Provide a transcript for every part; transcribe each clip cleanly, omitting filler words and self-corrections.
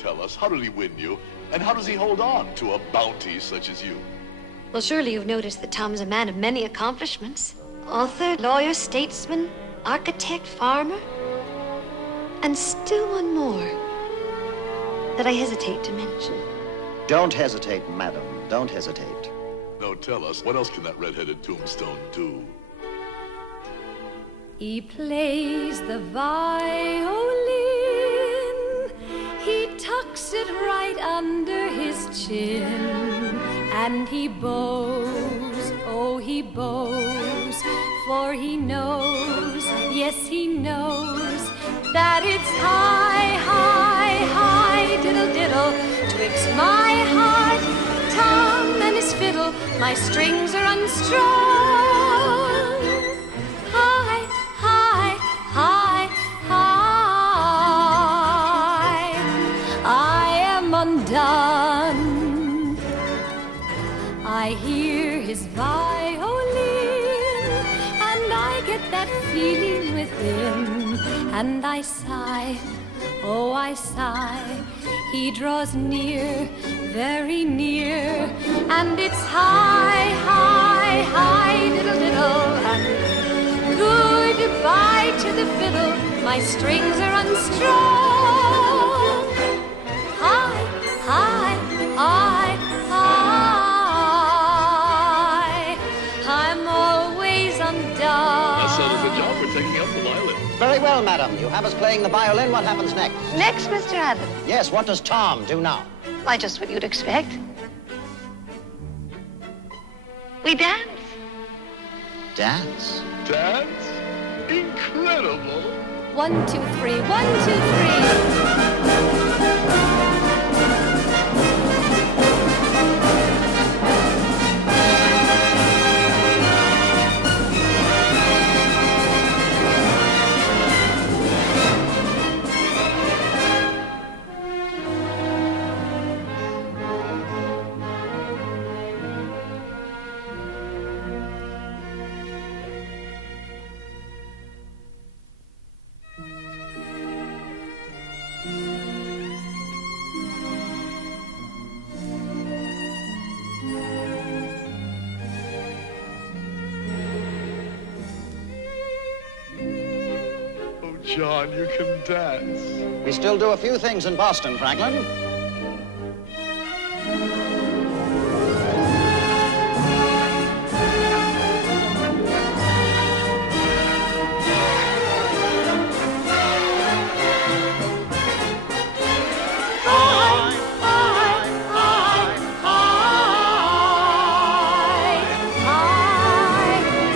tell us, how did he win you? And how does he hold on to a bounty such as you? Well, surely you've noticed that Tom's a man of many accomplishments. Author, lawyer, statesman, architect, farmer. And still one more that I hesitate to mention. Don't hesitate, madam. Don't hesitate. No, tell us, what else can that red-headed tombstone do? He plays the violin. He tucks it right under his chin. And he bows, oh, he bows. For he knows, yes, he knows, that it's high, high, high, diddle, diddle, twixt my heart, Tom and his fiddle, my strings are unstrung. High, high, high, high, I am undone. I hear his violin, and I get that feeling within, and I sigh, oh, I sigh. He draws near, very near, and it's high, high, high, diddle, diddle, and goodbye to the fiddle, my strings are unstrung. High, high, high, high, I'm always undone. That settles the job for taking up the violin. Very well, madam. You have us playing the violin. What happens next? Next, Mr. Adams. Yes, what does Tom do now? Why, just what you'd expect. We dance. Dance? Dance? Incredible. 1, 2, 3, 1, 2, 3. John, you can dance. We still do a few things in Boston, Franklin.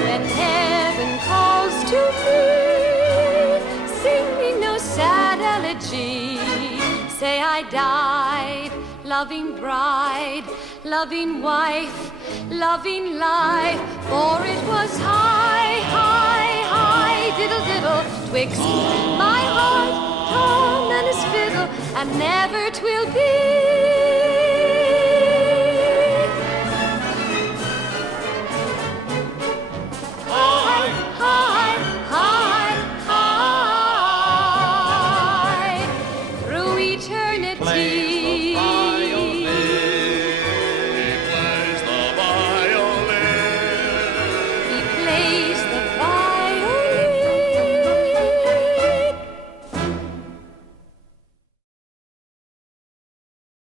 When heaven calls to me, sing me no sad elegy. Say I died, loving bride, loving wife, loving life. For it was high, high, high, diddle, diddle, twixt my heart, Tom and his fiddle, and never 'twill be.